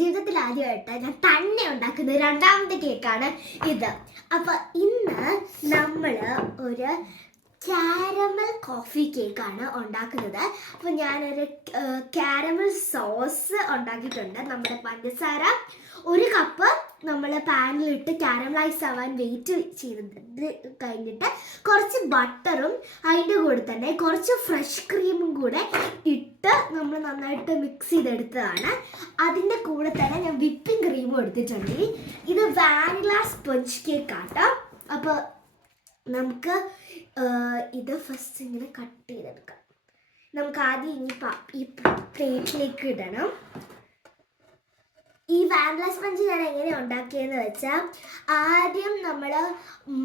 ജീവിതത്തിൽ ആദ്യമായിട്ട് ഞാൻ തന്നെ ഉണ്ടാക്കുന്ന രണ്ടാമത്തെ കേക്കാണ് ഇത്. അപ്പോൾ ഇന്ന് നമ്മൾ ഒരു കാരമൽ കോഫി കേക്കാണ് ഉണ്ടാക്കുന്നത്. അപ്പോൾ ഞാനൊരു കാരമൽ സോസ് ഉണ്ടാക്കിയിട്ടുണ്ട്. നമ്മുടെ പഞ്ചസാര 1 കപ്പ് നമ്മൾ പാനിലിട്ട് കാരമലൈസ് ആവാൻ വെയിറ്റ് ചെയ്ത് കഴിഞ്ഞിട്ട് കുറച്ച് ബട്ടറും അതിൻ്റെ കൂടെ തന്നെ കുറച്ച് ഫ്രഷ് ക്രീമും കൂടെ ഇട്ട് നമ്മൾ നന്നായിട്ട് മിക്സ് ചെയ്തെടുത്തതാണ്. അതിൻ്റെ കൂടെ തന്നെ ഞാൻ വിപ്പിംഗ് ക്രീമും എടുത്തിട്ടുണ്ട്. ഇത് വാനില സ്പഞ്ച് കേക്കാട്ടോ. അപ്പോൾ നമുക്ക് ഇത് ഫസ്റ്റ് ഇങ്ങനെ കട്ട് ചെയ്തെടുക്കാം. നമുക്ക് ആദ്യം ഈ പ്ലേറ്റിലേക്ക് ഇടണം. ഈ വാനില സ്പഞ്ച് ഞാൻ എങ്ങനെയാണ് ഉണ്ടാക്കിയതെന്ന് വെച്ചാൽ, ആദ്യം നമ്മൾ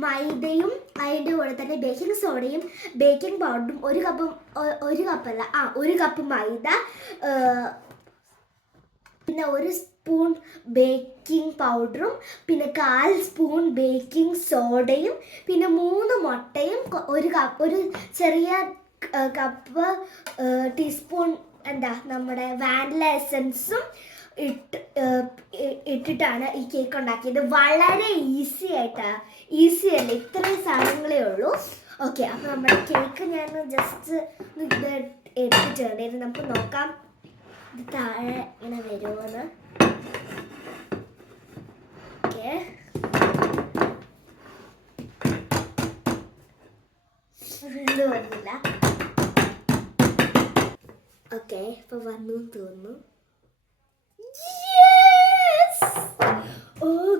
മൈദയും അതിൻ്റെ കൂടെ തന്നെ ബേക്കിംഗ് സോഡയും ബേക്കിംഗ് പൗഡറും ഒരു കപ്പ് മൈദ, പിന്നെ 1 സ്പൂൺ ബേക്കിംഗ് പൗഡറും പിന്നെ 1/4 സ്പൂൺ ബേക്കിംഗ് സോഡയും പിന്നെ 3 മുട്ടയും ഒരു ചെറിയ കപ്പ് ടീസ്പൂൺ നമ്മുടെ വാനില എസൻസും ഇട്ടിട്ടാണ് ഈ കേക്ക് ഉണ്ടാക്കിയത്. വളരെ ഈസി അല്ല, ഇത്രയും സാധനങ്ങളേ ഉള്ളൂ. ഓക്കെ, അപ്പോൾ നമ്മുടെ കേക്ക് ഞാൻ ജസ്റ്റ് ഇത് എടുത്തിട്ടുണ്ട്. നമുക്ക് നോക്കാം ഇത് താഴെ ഇങ്ങനെ വരുമോന്ന്. ഓക്കെ, ഇത് വരുന്നില്ല. ഓക്കെ, ഇപ്പോൾ വന്നു തോന്നുന്നു.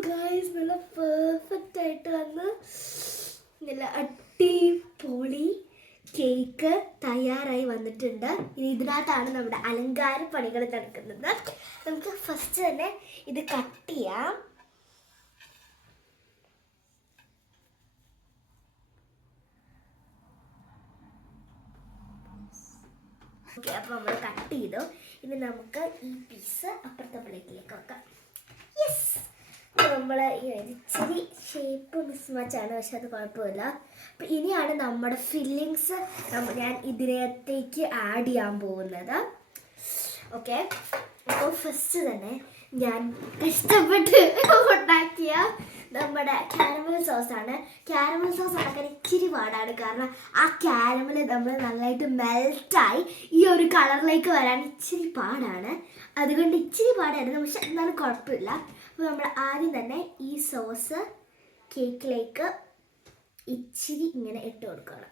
ഗായ്സ്, നല്ല പെർഫെക്റ്റ് ആയിട്ട് വന്ന് നല്ല അടിപൊളി കേക്ക് തയ്യാറായി വന്നിട്ടുണ്ട്. ഇനി ഇതിനകത്താണ് നമ്മുടെ അലങ്കാര പണികൾ നടക്കുന്നത്. നമുക്ക് ഫസ്റ്റ് തന്നെ ഇത് കട്ട് ചെയ്യാം. ഓക്കെ, അപ്പോൾ നമ്മൾ കട്ട് ചെയ്തു. ഇനി നമുക്ക് ഈ പീസ് അപ്പുറത്തെ പ്ലേറ്റിലേക്ക് വെക്കാം. യെസ്, നമ്മൾ ഇച്ചിരി ഷേപ്പ് മിസ്മാച്ചാണ്, പക്ഷെ അത് കുഴപ്പമില്ല. അപ്പം ഇനിയാണ് നമ്മുടെ ഫില്ലിങ്സ് ഞാൻ ഇതിനകത്തേക്ക് ആഡ് ചെയ്യാൻ പോകുന്നത്. ഓക്കെ, അപ്പോൾ ഫസ്റ്റ് തന്നെ ഞാൻ കഷ്ടപ്പെട്ട് ഉണ്ടാക്കിയ നമ്മുടെ കാരമൽ സോസാണ്. കാരമൽ സോസ് ഉണ്ടാക്കാൻ ഇച്ചിരി പാടാണ്, കാരണം ആ കാരമൽ നമ്മൾ നന്നായിട്ട് മെൽറ്റായി ഈ ഒരു കളറിലേക്ക് വരാൻ ഇച്ചിരി പാടാണ്. അതുകൊണ്ട് ഇച്ചിരി പാടായിരുന്നു, പക്ഷെ എന്നാലും കുഴപ്പമില്ല. അപ്പോൾ നമ്മൾ ആദ്യം തന്നെ ഈ സോസ് കേക്കിലേക്ക് ഇച്ചിരി ഇങ്ങനെ ഇട്ട് കൊടുക്കണം.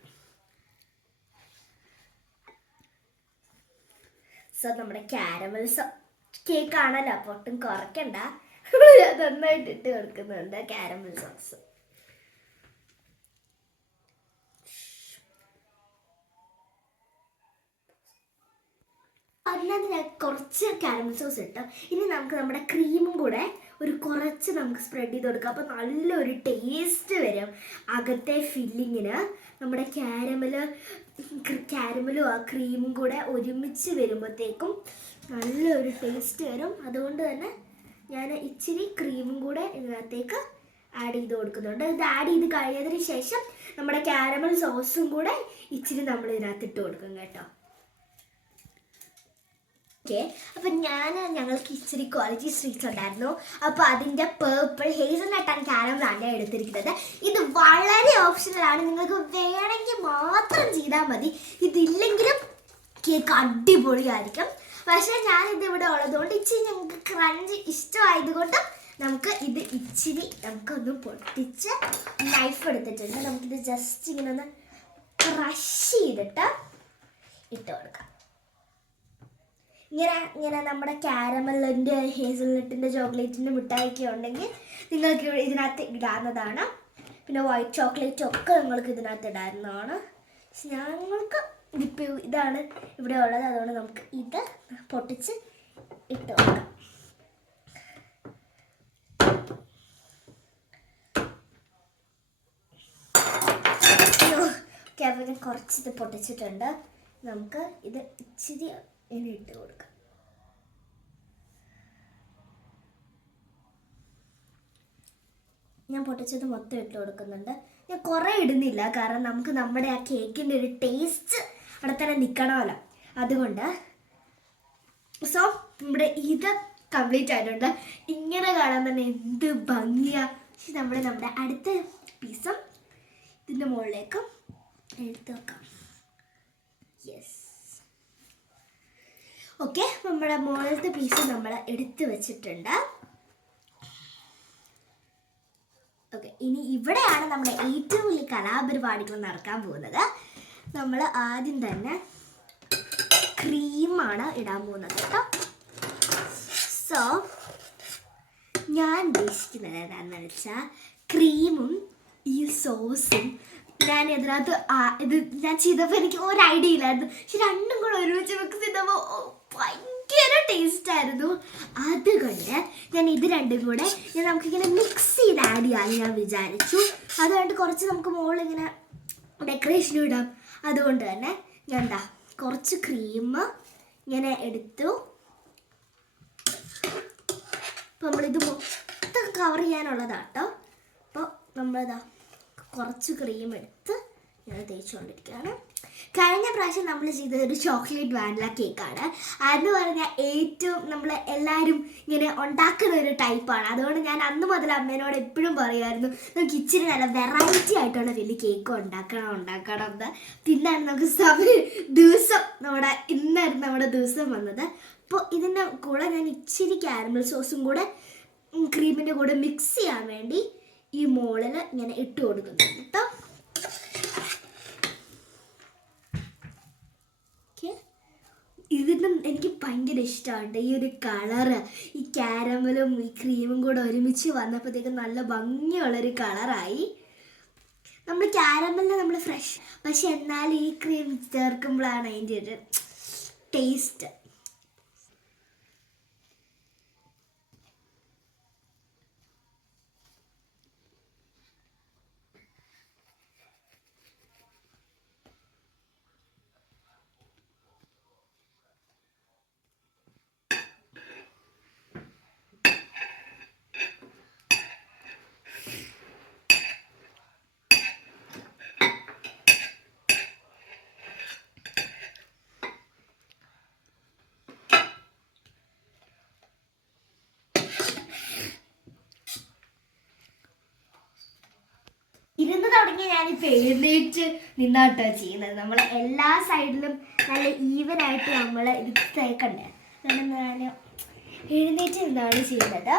സോ നമ്മുടെ കാരമൽ കേക്കാണല്ലോ, അപ്പോൾ ഒട്ടും കുറയ്ക്കണ്ട, നന്നായിട്ട് ഇട്ട് കൊടുക്കുന്നുണ്ട് കാരമൽ സോസ്. അതിനകത്ത് ഞാൻ കുറച്ച് കാരമൽ സോസ് ഇട്ടു. ഇനി നമുക്ക് നമ്മുടെ ക്രീമും കൂടെ കുറച്ച് നമുക്ക് സ്പ്രെഡ് ചെയ്ത് കൊടുക്കാം. അപ്പോൾ നല്ലൊരു ടേസ്റ്റ് വരും അകത്തെ ഫില്ലിങ്ങിന്. നമ്മുടെ കാരമലും ആ ക്രീമും കൂടെ ഒരുമിച്ച് വരുമ്പോഴത്തേക്കും നല്ലൊരു ടേസ്റ്റ് വരും. അതുകൊണ്ട് തന്നെ ഞാൻ ഇച്ചിരി ക്രീമും കൂടെ ഇതിനകത്തേക്ക് ആഡ് ചെയ്ത് കൊടുക്കുന്നുണ്ട്. ഇത് ആഡ് ചെയ്ത് കഴിഞ്ഞതിന് ശേഷം നമ്മുടെ കാരമൽ സോസും കൂടെ ഇച്ചിരി നമ്മൾ ഇതിനകത്ത് ഇട്ട് കൊടുക്കും കേട്ടോ. ഓക്കെ, അപ്പം ഞങ്ങൾക്ക് ഇച്ചിരി ക്വാളിറ്റി സ്ട്രീറ്റ്സ് ഉണ്ടായിരുന്നു. അപ്പോൾ അതിൻ്റെ പേർപ്പിൾ ഹേസൽനട്ടാണ് കാരമലാണ് എടുത്തിരിക്കുന്നത്. ഇത് വളരെ ഓപ്ഷണലാണ്, നിങ്ങൾക്ക് വേണമെങ്കിൽ മാത്രം ചെയ്താൽ മതി. ഇതില്ലെങ്കിലും കേക്ക് അടിപൊളിയായിരിക്കും. പക്ഷേ ഞാനിത് ഇവിടെ ഉള്ളതുകൊണ്ട് ഇച്ചിരി ഞങ്ങൾക്ക് ക്രഞ്ച് ഇഷ്ടമായതുകൊണ്ട് നമുക്ക് ഇത് ഇച്ചിരി നമുക്കൊന്ന് പൊട്ടിച്ച് നൈഫ് എടുത്തിട്ടുണ്ട്. നമുക്കിത് ജസ്റ്റ് ഇങ്ങനെ ഒന്ന് ക്രഷ് ചെയ്തിട്ട് ഇട്ട് കൊടുക്കാം. ഇങ്ങനെ നമ്മുടെ കാരമലിൻ്റെ ഹേസൽനട്ടിൻ്റെ ചോക്ലേറ്റിൻ്റെ മിഠായിയൊക്കെ ഉണ്ടെങ്കിൽ നിങ്ങൾക്ക് ഇതിനകത്ത് ഇടാവുന്നതാണ്. പിന്നെ വൈറ്റ് ചോക്ലേറ്റും ഒക്കെ നിങ്ങൾക്ക് ഇതിനകത്ത് ഇടാവുന്നതാണ്. ഞങ്ങൾക്ക് ഇതാണ് ഇവിടെ ഉള്ളത്, അതുകൊണ്ട് നമുക്ക് ഇത് പൊട്ടിച്ച് ഇട്ട് കൊടുക്കാം. ഓക്കെ, അപ്പോൾ ഞാൻ കുറച്ചിത് പൊട്ടിച്ചിട്ടുണ്ട്. നമുക്ക് ഇത് ഇച്ചിരി ഇനി ഇട്ട് കൊടുക്കാം. ഞാൻ പൊട്ടിച്ചത് മൊത്തം ഇട്ട് കൊടുക്കുന്നുണ്ട്. ഞാൻ കുറേ ഇടുന്നില്ല, കാരണം നമുക്ക് നമ്മുടെ ആ കേക്കിൻ്റെ ഒരു ടേസ്റ്റ് അവിടെ തന്നെ നിൽക്കണമല്ലോ. അതുകൊണ്ട് സോ നമ്മുടെ ഇത് കംപ്ലീറ്റ് ആയിട്ടുണ്ട്. ഇങ്ങനെ കാണാൻ തന്നെ എന്ത് ഭംഗിയാ. പക്ഷെ നമ്മുടെ അടുത്ത പീസും ഇതിൻ്റെ മുകളിലേക്കും എടുത്ത് വെക്കാം. യെസ്, ഓക്കെ, നമ്മുടെ മുകളിലത്തെ പീസ് നമ്മൾ എടുത്ത് വെച്ചിട്ടുണ്ട്. ഓക്കെ, ഇനി ഇവിടെയാണ് നമ്മുടെ ഏറ്റവും വലിയ കലാപരിപാടികൾ നടക്കാൻ പോകുന്നത്. നമ്മൾ ആദ്യം തന്നെ ക്രീമാണ് ഇടാൻ പോകുന്നത് കേട്ടോ. സോ ഞാൻ ഉദ്ദേശിക്കുന്നത് എന്താണെന്ന് വെച്ചാൽ ക്രീമും ഈ സോസും ഞാൻ ഇതിനകത്ത് ഇത് ഞാൻ ചെയ്തപ്പോൾ എനിക്ക് ഒരു ഐഡിയ ഇല്ലായിരുന്നു. പക്ഷെ രണ്ടും കൂടെ ഒരുമിച്ച് മിക്സ് ചെയ്തപ്പോൾ ഭയങ്കര ടേസ്റ്റ് ആയിരുന്നു. അതുകൊണ്ട് ഞാൻ ഇത് രണ്ടും കൂടെ നമുക്കിങ്ങനെ മിക്സ് ചെയ്ത് ആഡ് ചെയ്യാമെന്ന് ഞാൻ വിചാരിച്ചു. അതുകൊണ്ട് കുറച്ച് നമുക്ക് മുകളിൽ ഇങ്ങനെ ഡെക്കറേഷനും ഇടാം. അതുകൊണ്ട് തന്നെ ഞാൻ എന്താ കുറച്ച് ക്രീം ഇങ്ങനെ എടുത്തു. അപ്പോൾ നമ്മളിത് മൊത്തം കവർ ചെയ്യാനുള്ളതാട്ടോ. അപ്പോൾ നമ്മളിതാ കുറച്ച് ക്രീം എടുത്ത് ഞാൻ തേച്ചുകൊണ്ടിരിക്കുകയാണ്. കഴിഞ്ഞ പ്രാവശ്യം നമ്മൾ ചെയ്തത് ഒരു ചോക്ലേറ്റ് വാനില കേക്കാണ്. അതെന്ന് പറഞ്ഞാൽ ഏറ്റവും നമ്മൾ എല്ലാവരും ഇങ്ങനെ ഉണ്ടാക്കുന്ന ഒരു ടൈപ്പാണ്. അതുകൊണ്ട് ഞാൻ അന്ന് മുതൽ അമ്മേനോട് എപ്പോഴും പറയുമായിരുന്നു നമുക്ക് ഇച്ചിരി നല്ല വെറൈറ്റി ആയിട്ടുള്ള വലിയ കേക്ക് ഉണ്ടാക്കണം എന്ന്. പിന്നാണ് നമുക്ക് ദിവസം ഇന്നായിരുന്നു നമ്മുടെ ദിവസം വന്നത്. അപ്പോൾ ഇതിൻ്റെ കൂടെ ഞാൻ ഇച്ചിരി കാരമൽ സോസും കൂടെ ക്രീമിൻ്റെ കൂടെ മിക്സ് ചെയ്യാൻ വേണ്ടി ഈ മോളിൽ ഇങ്ങനെ ഇട്ട് കൊടുക്കുന്നുണ്ട് കേട്ടോ. ഇതിന് എനിക്ക് ഭയങ്കര ഇഷ്ടമുണ്ട് ഈ ഒരു കളറ്. ഈ കാരമലും ഈ ക്രീമും കൂടെ ഒരുമിച്ച് വന്നപ്പോഴത്തേക്കും നല്ല ഭംഗിയുള്ളൊരു കളറായി. നമ്മൾ കാരമലിന് നമ്മൾ ഫ്രഷ്, പക്ഷെ എന്നാൽ ഈ ക്രീം ചേർക്കുമ്പോഴാണ് അതിൻ്റെ ഒരു ടേസ്റ്റ്. ഇരുന്ന് തുടങ്ങി ഞാനിപ്പോൾ എഴുന്നേറ്റ് നിന്നാട്ടോ ചെയ്യുന്നത്. നമ്മൾ എല്ലാ സൈഡിലും നല്ല ഈവനായിട്ട് നമ്മൾ ഇത് തേക്കണ്ടേ. അതുകൊണ്ട് ഞാൻ എഴുന്നേറ്റ് നിന്നാണ് ചെയ്യുന്നത്.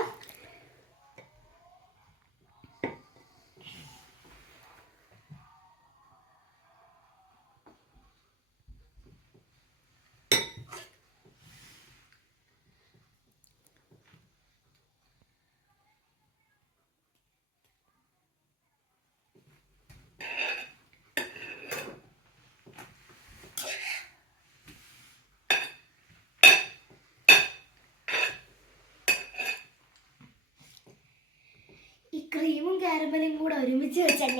ക്രീമും കാരമലും കൂടെ ഒരുമിച്ച് വെച്ചാൽ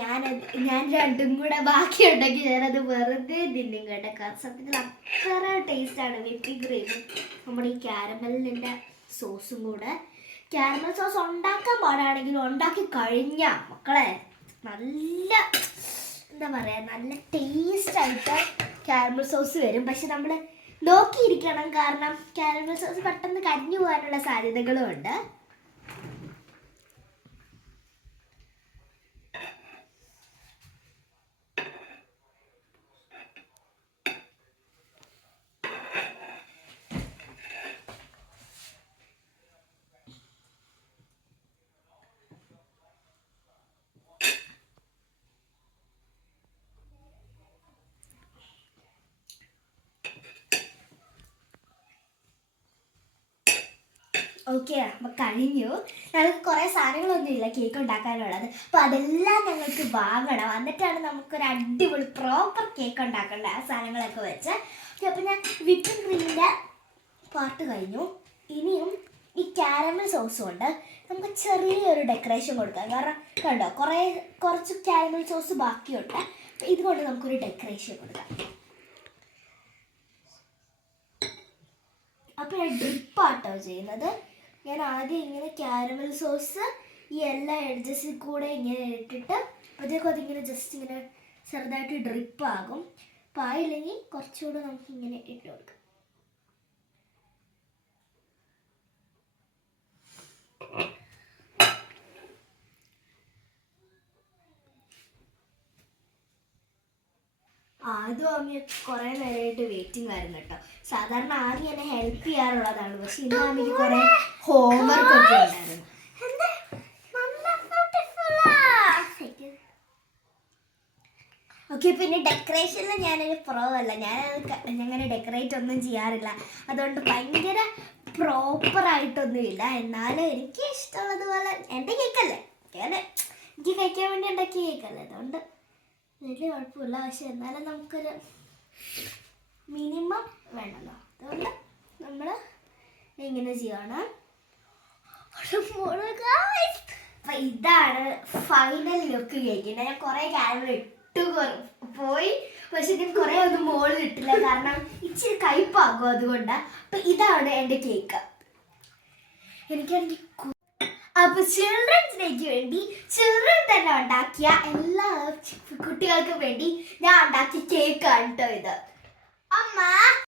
ഞാൻ രണ്ടും കൂടെ ബാക്കിയുണ്ടെങ്കിൽ ഞാനത് വെറുതെ തിന്നും കേട്ടോ. സത്യത്തിൽ അത്ര ടേസ്റ്റാണ് വിപ്പിംഗ് ക്രീമും നമ്മുടെ ഈ കാരമലിൻ്റെ സോസും കൂടെ. കാരമൽ സോസ് ഉണ്ടാക്കാൻ പാടാണെങ്കിലും ഉണ്ടാക്കി കഴിഞ്ഞാൽ മക്കളെ നല്ല എന്താ പറയുക, നല്ല ടേസ്റ്റായിട്ട് കാരമൽ സോസ് വരും. പക്ഷെ നമ്മൾ നോക്കിയിരിക്കണം, കാരണം കാരമൽ സോസ് പെട്ടെന്ന് കരിഞ്ഞു പോകാനുള്ള സാധ്യതകളും ഉണ്ട്. ഓക്കെ, അപ്പം കഴിഞ്ഞു. ഞങ്ങൾക്ക് കുറേ സാധനങ്ങളൊന്നും ഇല്ല കേക്ക് ഉണ്ടാക്കാനുള്ളത്. അപ്പോൾ അതെല്ലാം ഞങ്ങൾക്ക് വാങ്ങണം. എന്നിട്ടാണ് നമുക്കൊരു അടിപൊളി പ്രോപ്പർ കേക്ക് ഉണ്ടാക്കേണ്ടത്. ആ സാധനങ്ങളൊക്കെ വെച്ച് അപ്പോൾ ഞാൻ വിപ്പിംഗ് ക്രീമിൻ്റെ പാർട്ട് കഴിഞ്ഞു. ഇനിയും ഈ കാരമൽ സോസും ഉണ്ട്. നമുക്ക് ചെറിയൊരു ഡെക്കറേഷൻ കൊടുക്കാം. കാരണം കണ്ടോ കുറച്ച് കാരമൽ സോസ് ബാക്കിയുണ്ട്. ഇതുകൊണ്ട് നമുക്കൊരു ഡെക്കറേഷൻ കൊടുക്കാം. അപ്പോൾ ഞാൻ ഡ്രിപ്പാട്ടോ ചെയ്യുന്നത്. ഞാൻ ആദ്യം ഇങ്ങനെ കാരമൽ സോസ് ഈ എല്ലാ എഡ്ജസിൽ കൂടെ ഇങ്ങനെ ഇട്ടിട്ട് അപ്പോഴത്തേക്കും അതിങ്ങനെ ജസ്റ്റ് ഇങ്ങനെ ചെറുതായിട്ട് ഡ്രിപ്പാകും. അപ്പോൾ ആയില്ലെങ്കിൽ കുറച്ചുകൂടെ നമുക്കിങ്ങനെ ഇട്ട് കൊടുക്കാം. അതും അമ്മ കുറെ നേരമായിട്ട് വെയിറ്റിംഗ് ആയിരുന്നു കേട്ടോ. സാധാരണ ആദ്യം എന്നെ ഹെൽപ്പ് ചെയ്യാറുള്ളതാണ്, പക്ഷെ ഇന്ന് അമ്മയ്ക്ക് കുറെ ഹോംവർക്ക് ഒക്കെ ഉണ്ടായിരുന്നു. ഓക്കെ, പിന്നെ ഡെക്കറേഷനിൽ ഞാനൊരു പ്രോ അല്ല, അങ്ങനെ ഡെക്കറേറ്റ് ഒന്നും ചെയ്യാറില്ല. അതുകൊണ്ട് ഭയങ്കര പ്രോപ്പറായിട്ടൊന്നുമില്ല. എന്നാലും എനിക്ക് ഇഷ്ടമുള്ളതുപോലെ, എൻ്റെ കേക്കല്ലേ, എനിക്ക് കഴിക്കാൻ വേണ്ടി ഉണ്ടാക്കിയ കേക്കല്ലേ, അതുകൊണ്ട് വലിയ കുഴപ്പമില്ല. പക്ഷെ എന്നാലും നമുക്കൊരു മിനിമം വേണമല്ലോ, അതുകൊണ്ട് നമ്മൾ ഇങ്ങനെ ചെയ്യണം. അപ്പൊ ഇതാണ് ഫൈനൽ ലുക്ക് കേക്കിൻ്റെ. ഞാൻ കുറേ ക്യാമറ ഇട്ട് പോയി, പക്ഷെ ഞാൻ കുറേ ഒന്നും മുകളിൽ ഇട്ടില്ല, കാരണം ഇച്ചിരി കയ്പാകും അതുകൊണ്ട്. അപ്പൊ ഇതാണ് എൻ്റെ കേക്ക്. എനിക്ക് അപ്പൊ ചിൽഡ്രൻസിലേക്ക് വേണ്ടി, ചിൽഡ്രൻ തന്നെ ഉണ്ടാക്കിയ എല്ലാ കുട്ടികൾക്കും വേണ്ടി ഞാൻ ഉണ്ടാക്കിയ കേക്കാണ് കേട്ടോ ഇത്. അമ്മ